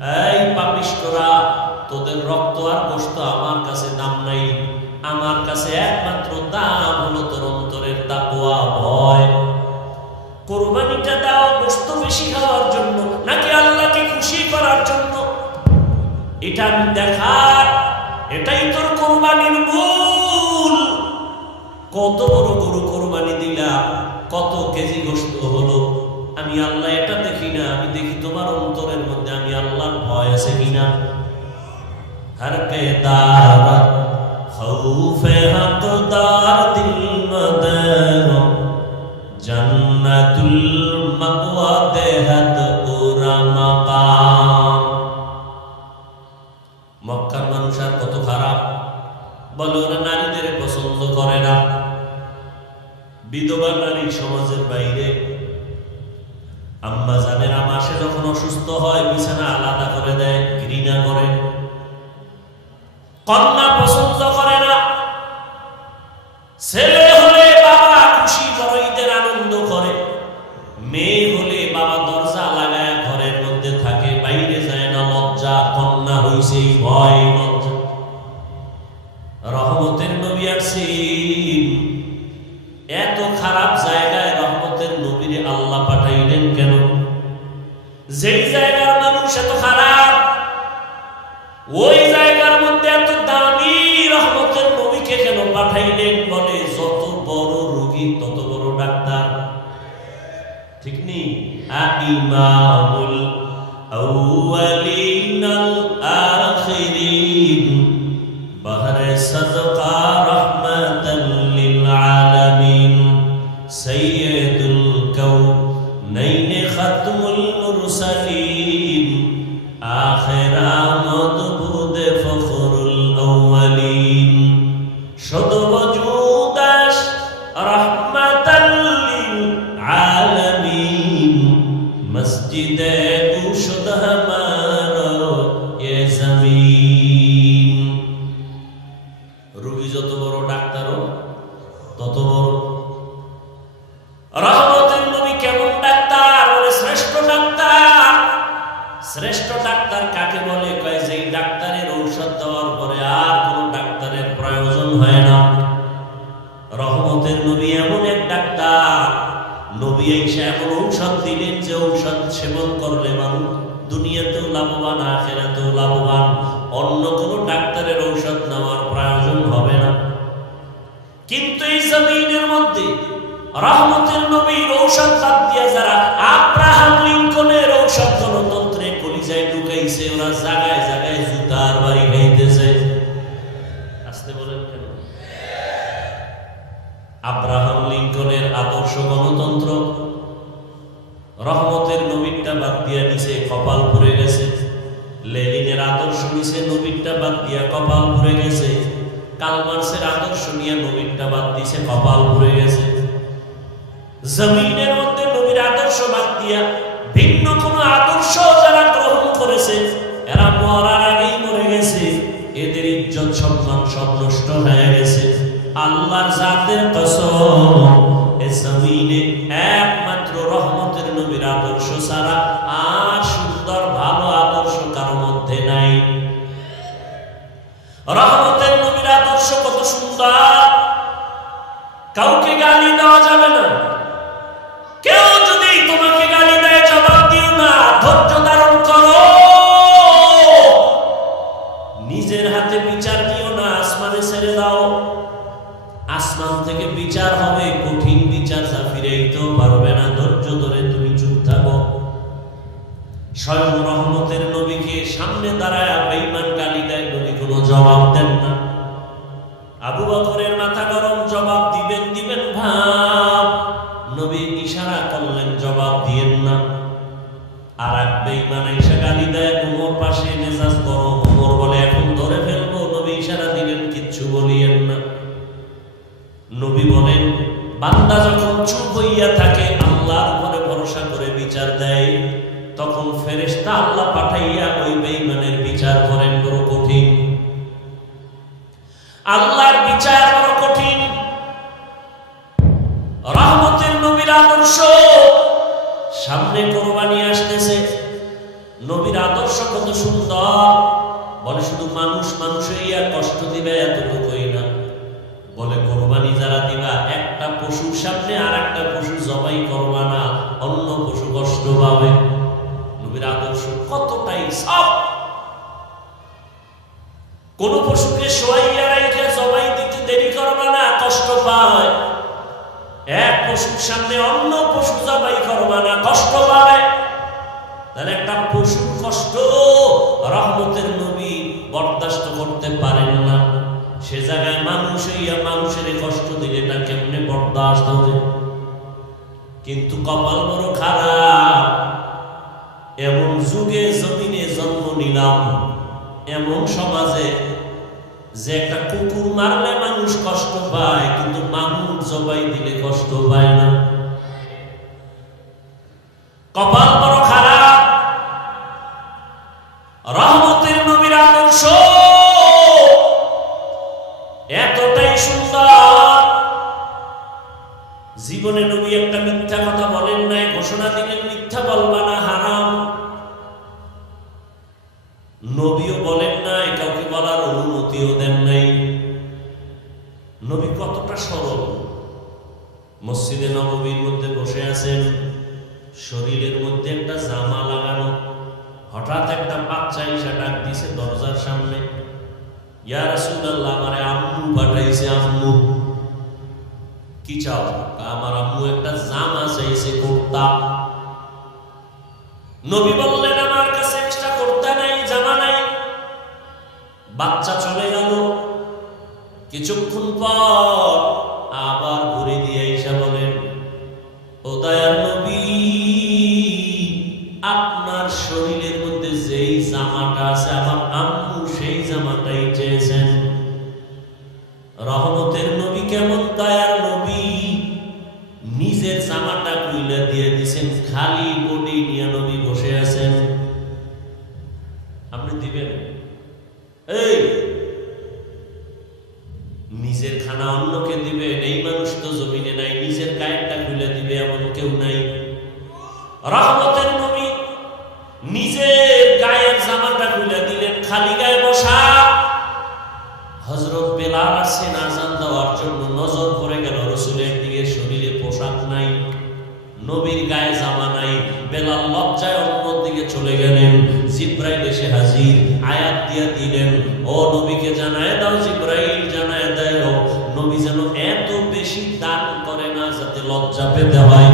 এই পাপিষ্টরা তোদের রক্ত আর কষ্ট আমার কাছে দাম নাই। আমার কাছে একমাত্র দাম হলো তোর অন্তরের তাকওয়া, ভয়। কোরবানিটা দাও গোস্ত বেশি খাওয়ার জন্য, নাকি আল্লাহকে খুশি করার জন্য? এটা আমি দেখার, এটাই তোর কোরবানির মূল। কত বড় গরু কোরবানি দিলা কত কেজি গোস্ত হলো। আমি আল্লাহ এটা দেখি না, আমি দেখি তোমার অন্তরের মধ্যে আমি আছে কিনা হর কে দার খৌফে হাত দার দিল মদর জন্নতুল মাকওয়া দে হাত ওরা মাকাম মক্কার মানুষ আর কত খারাপ বলে ওরা নারীদের পছন্দ করে না। বিধবা নারী সমাজের বাইরে আম্মা জানের মাসে যখন অসুস্থ হয়, বিছানা আলাদা করে দেয়, ঘৃণা করে। কন্যা পছন্দ করে না। ছেলে ঠিক নেই শ্রেষ্ঠ ডাক্তার কাকে বলে? কয় যে ডাক্তারের ঔষধ দেওয়ার পরে আর কোন ডাক্তারের প্রয়োজন হয় না। রহমতের নবী এমন এক ডাক্তার। নবী এসে এমন ঔষধ দিলেন যে ঔষধ সেবন করলে মানুষ দুনিয়াতেও লাভবান, আখেরাতেও লাভবান। অন্য কোনো ডাক্তারের ঔষধ নেওয়ার প্রয়োজন হবে না। কিন্তু এই জমিনের মধ্যে রহমতের নবীর ঔষধ বাদ দিয়ে যারা আব্রাহাম লিঙ্কনের ঔষধ ঢুকাইছে জায়গায় জায়গায় জুতার বাড়ি খাইতেছে আসতে বলেন কেন? আব্রাহাম লিঙ্কনের আদর্শ গণতন্ত্র। রহমতের নবীনটা বাদ দিয়া নিচে কপাল ভরে গেছে। লেনিনের আদর্শ নিচে নবীনটা বাদ দিয়া কপাল ভরে গেছে। কালমার্সের আদর্শ নিয়ে নবীনটা বাদ দিছে কপাল ভরে গেছে। জমিনের মধ্যে নবীর আদর্শ বাদ দিয়া ইজ্জত সম্মান সব নষ্ট হয়ে গেছে। আল্লাহর জাতের কসম, এ জমিনে একমাত্র রহমতের নবীর আদর্শ ছাড়া আর সুন্দর, ভালো আদর্শ কারও মধ্যে নাই। রহমতের নবীর আদর্শ কত সুন্দর। কাউকে গালি দেওয়া যাবে না। কেউ যদি তোমাকে স্বয়ং রহমতের নবীকে সামনে দাঁড়ায় আদর্শ কত সুন্দর। বলে শুধু মানুষ মানুষই আর কষ্ট দিবে এতটুকুই না। বলে কোরবানি যারা দিবা, একটা পশুর সামনে আর একটা পশু জবাই করবা না, অন্য পশু কষ্ট পাবে। নবীর আদর্শ কতটাই সব। কোন পশুকে শোয়াইয়া রেখে জবাই দিতে দেরি করবা না, কষ্ট পায়। এক পশুর সামনে অন্য পশু জবাই করবা না, কষ্ট তাহলে একটা পশুর কষ্ট, রহমতের নবী বরদাস্ত করতে পারেন না। সে জায়গায় মানুষ হইয়া মানুষের কষ্ট দিলে না কেমনে বরদাস্ত হবে? কিন্তু কপাল বড় খারাপ। এমন যুগে জমিনে জন্ম নিলাম, এমন সমাজে যে একটা কুকুর মারলে মানুষ কষ্ট পায়, কিন্তু মানুষ জবাই দিলে কষ্ট পায় না। কপাল কি চাও? আমার আম্মু একটা জামা চাইছে কুর্তা। নবী বললেন, আমার কাছে এক্সট্রা কুর্তা নাই, জামা নাই। বাচ্চা চলে গেল। কিছুক্ষণ পর খালি গায়ে বসা। হজরত বেলাল আসছেন আজান দেওয়ার জন্য নজর পড়ে গেল, রসুলের দিকে শরীরে পোশাক নাই, নবীর গায়ে জামা নাই। বেলাল লজ্জায় অন্য দিকে চলে গেলেন, জিব্রাইল এসে হাজির, আয়াত দিয়া দিলেন, ও নবীকে জানায় দাও, জিব্রাইল জানায় দাও নবী যেন এত বেশি দান করে না যাতে লজ্জা পেতে হয়।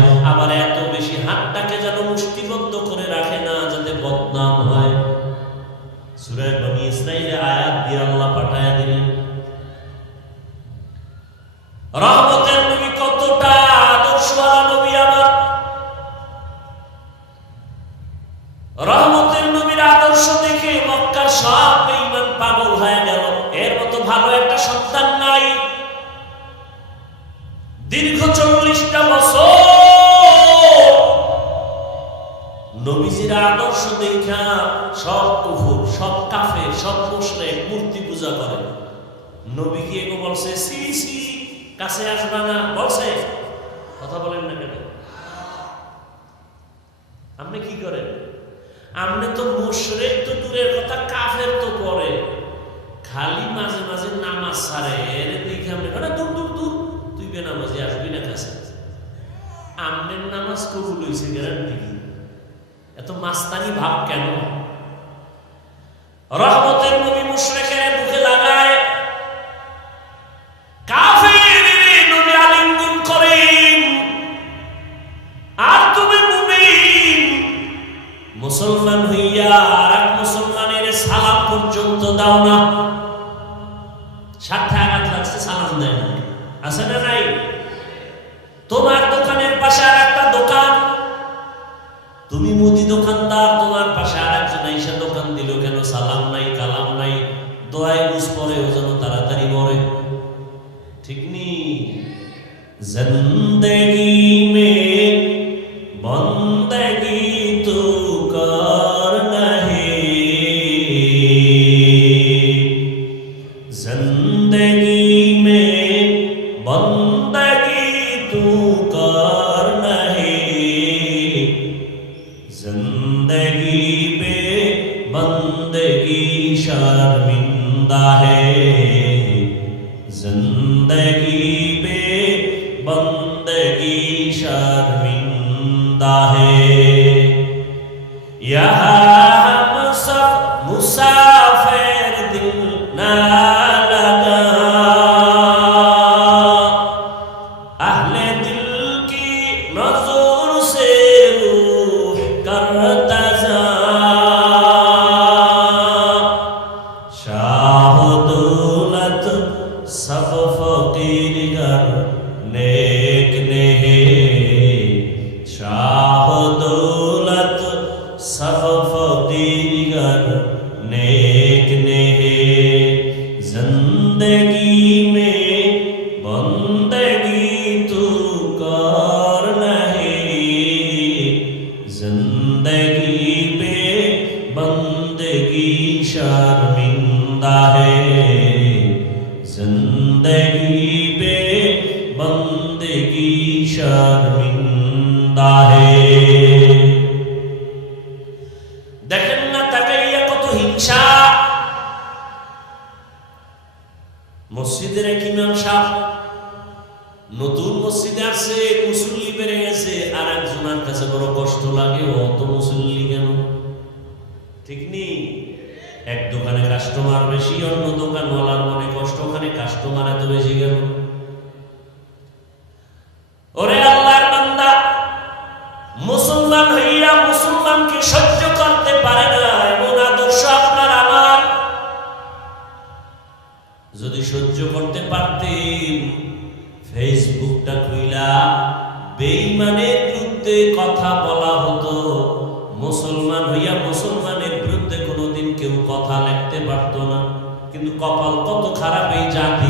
সন্তান নাই। দীর্ঘ চল্লিশটা বছর নবীজির আদর্শ দেখা সব কুফুর, সব কাফে সব মুশরে মূর্তি পূজা করে নবী কি এগো বলছে, সি সি, কাছে আসবা না? বলছে। কথা বলেন না কেন? আপনি কি করেন? আপনি তো মুশরেক তো দূরের কথা, কাফের তো পরে। খালি মাঝে মাঝে নামাজ সারে এর দেখে আপনি আরে দূর দূর দূর। তুই বেনামাজি আসবি না কাছে? আমনের নামাজ কবুল হয়েছে গ্যারান্টি এত মাস্তানি ভাব কেন? রহমতের নবী মুশরেকের মুখে লাগায় बंदगी पे बंदगी शर्मिंदा है। ওরে আল্লাহর বান্দা, মুসলমান হইয়া মুসলমানকে সহ্য করতে পারে না, এমন আদর্শ আপনার আমার। যদি সহ্য করতে পারতেন, ফেসবুকটা খুইলা বেইমানের বিরুদ্ধে কথা বলা হতো। মুসলমান হইয়া মুসলমানের বিরুদ্ধে কোনোদিন কেউ কথা লিখতে পারতো না। কিন্তু কপাল কত খারাপ এই জাতি।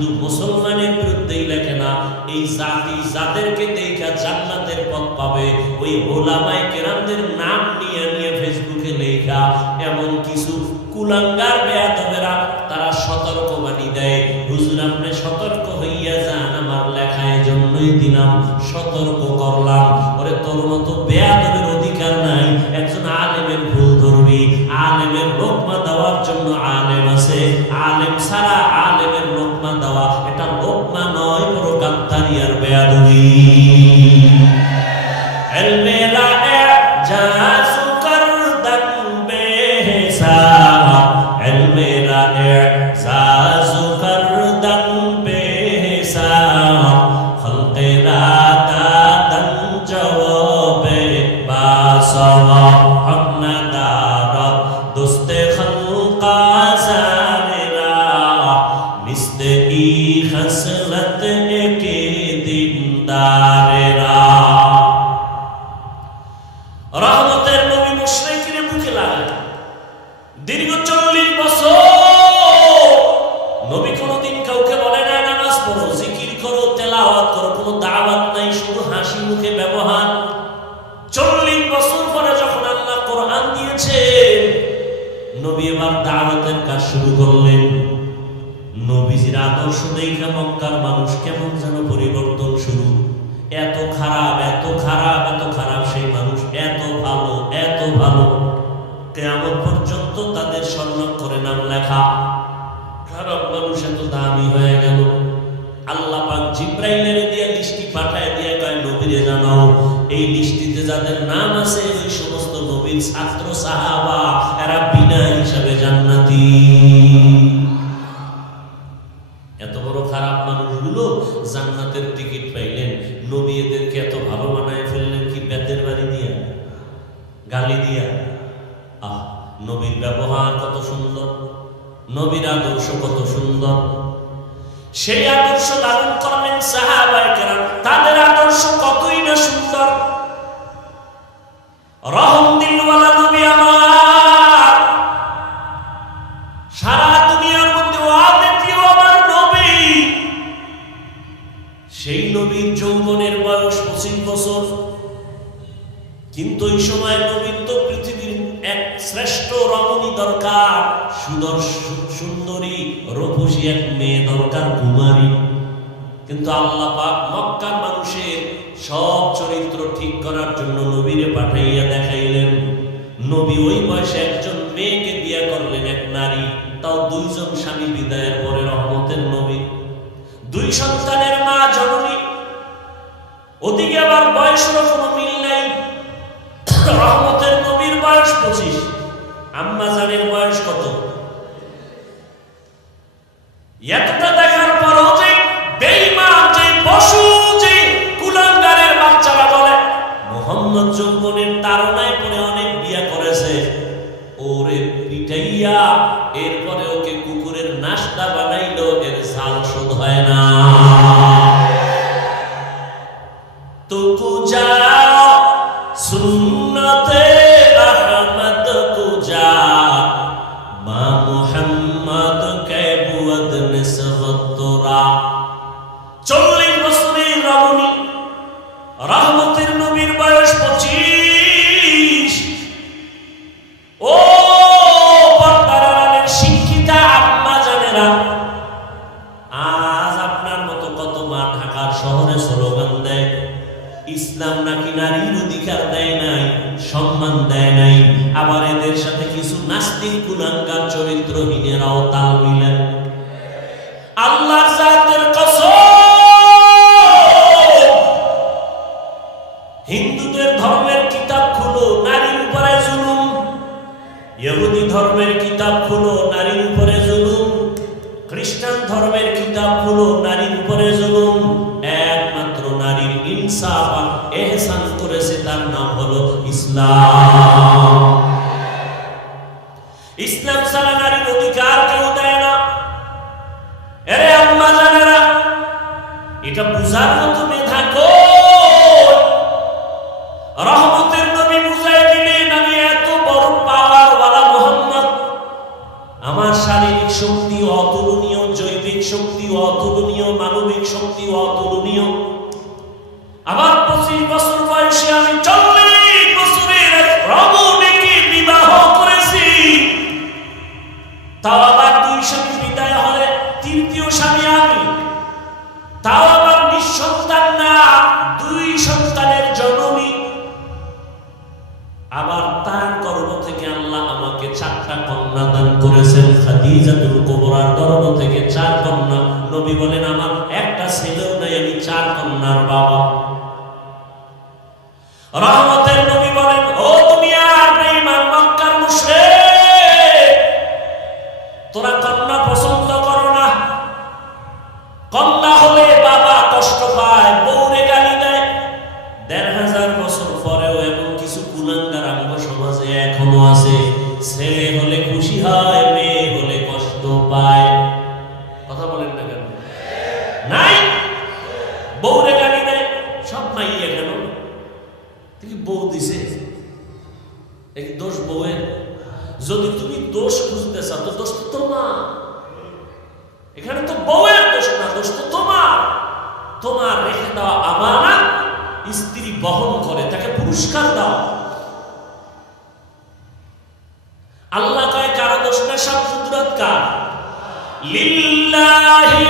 শুধু মুসলমানের বিরুদ্ধেই লেখে না, এই জাতি যাদেরকে দেখা জান্নাতের পথ পাবে, ওই ওলামায় কেরামদের নাম নিয়ে নিয়ে ফেসবুকে লেখা এমন কিছু কুলাঙ্গার বেয়াদবেরা, তারা সতর্কবাণী দেয়। হুজুর, আপনি সতর্ক হইয়া যান, আমার লেখায় জন্যই দিলাম, সতর্ক করলাম। ওরে তোর মতো বেয়া দীর্ঘ এত বড় খারাপ মানুষগুলো জান্নাতের টিকিট পাইলেন, নবী এদেরকে এত ভালো বানায় ফেললেন কি বেতের বাড়ি দিয়া? গালি দিয়া? আহ, নবীর ব্যবহার কত সুন্দর, নবীর আদর্শ কত সুন্দর। সেই আদর্শ লালন করলেন সাহাবাই তাদের সুন্দরী মেয়ে দরকার কুমারী কিন্তু আল্লাহ পাক মানুষের সব চরিত্র ঠিক করার জন্য নবীরে পাঠাইয়া দেখাইলেন। নবী ওই বয়সে একজন মেয়েকে বিয়া করলেন, এক নারী, তাও দুইজন স্বামী বিদায়ের পরে রহমতের নবী। দুই সন্তানের মা জননী। ওদিকে আবার বয়সেরও কোনো মিল নাই। রহমতের নবীর বয়স পঁচিশ আম্মা জানের বয়স কত? Я туда খ্রিস্টান ধর্মের কিতাব হলো নারীর উপরে জুলুম। একমাত্র নারীর ইনসাফ এহসান করেছে, তার নাম হলো ইসলাম। নাকি দোষ বউয়ের যদি তুমি দোষ খুঁজতে চাও তো দোষ তো তোমার এখানে তো বউয়ের দোষ না দোষ তো তোমার তোমার রেখে দাও আমার স্ত্রী বহন করে তাকে পুরস্কার দাও আল্লাহ কয় কারও দোষ না সব কুদরত কার লিল্লাহি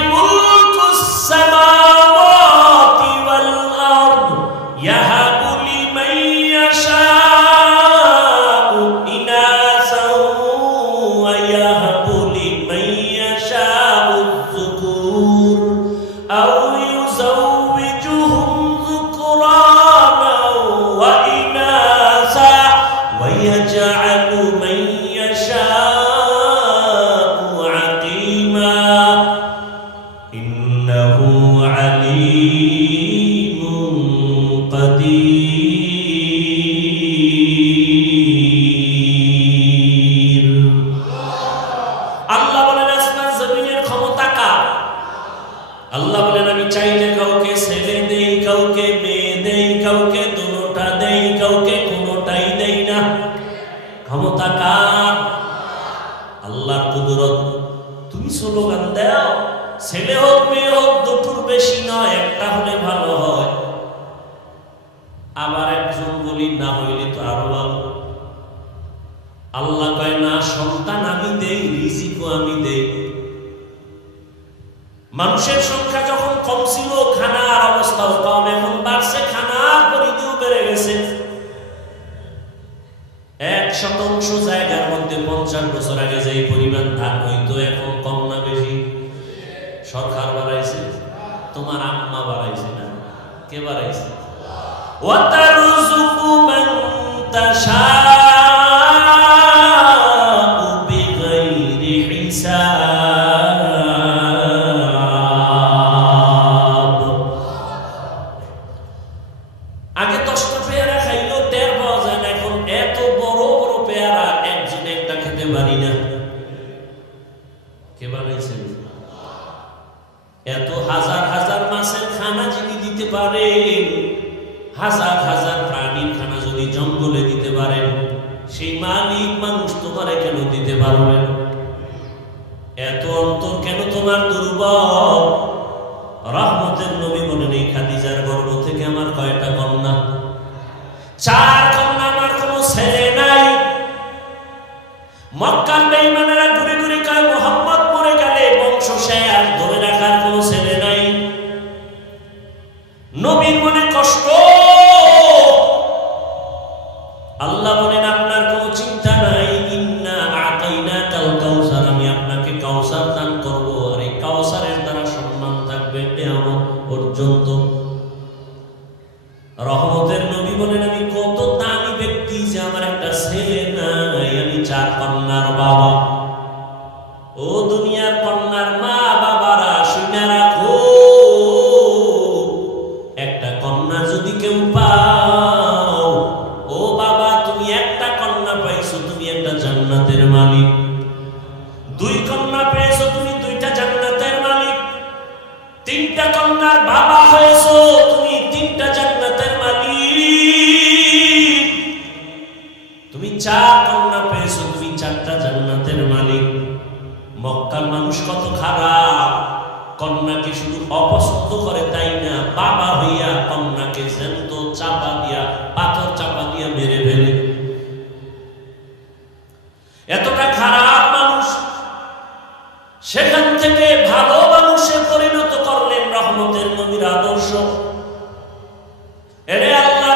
What? পারেন সেই মালিক মানুষ তোমারে কেন দিতে পারবে এত অন্তর কেন তোমার দুর্বল? রহমতের নবী বলেন, এই খাদিজার গর্ব থেকে আমার কয়টা নবীর আদর্শ। এরে আল্লাহ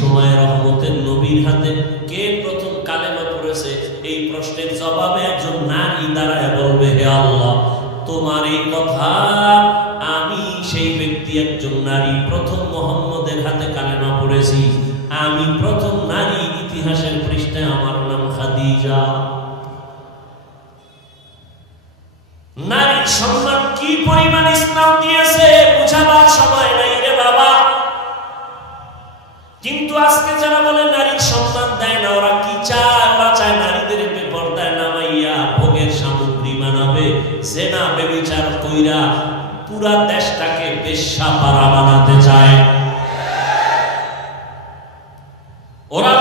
সময় রহমতের নবীর হাতে কে প্রথম কালেমা পড়েছে? এই প্রশ্নের জবাবে একজন নারী দাঁড়ায় বলবে, হে আল্লাহ, তোমার এই কথা আজকে যারা বলে সম্মান দেয় না, ওরা কি চায়? ওরা চায় নারীদের ভোগের সামগ্রী বেবিচার কইরা পুরা দেশটাকে বেশ্যা বানাতে চায়। ওরা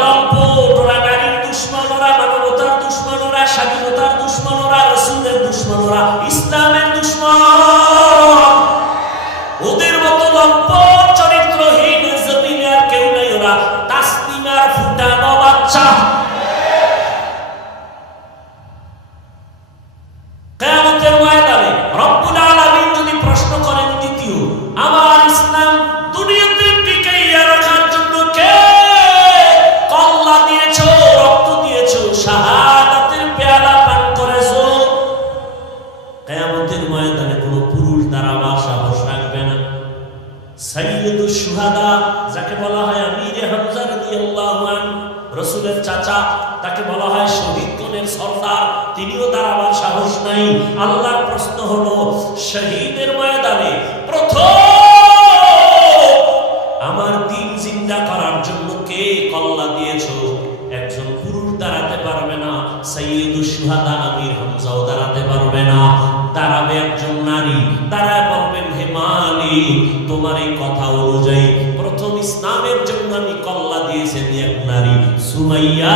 হলো শহীদের ময়দানে আমার দিন করার জন্য কে কল্লা দিয়েছ? একজন পুরুষ দাঁড়াতে পারবে না সুহাদা আমির হামজাও দাঁড়াতে পারবে না। দাঁড়াবে একজন নারী, দাঁড়ায় পারবেন হে তোমার এই কথা অনুযায়ী প্রথম ইসলামের জন্য আমি কল্লা দিয়েছেন এক নারী, সুমাইয়া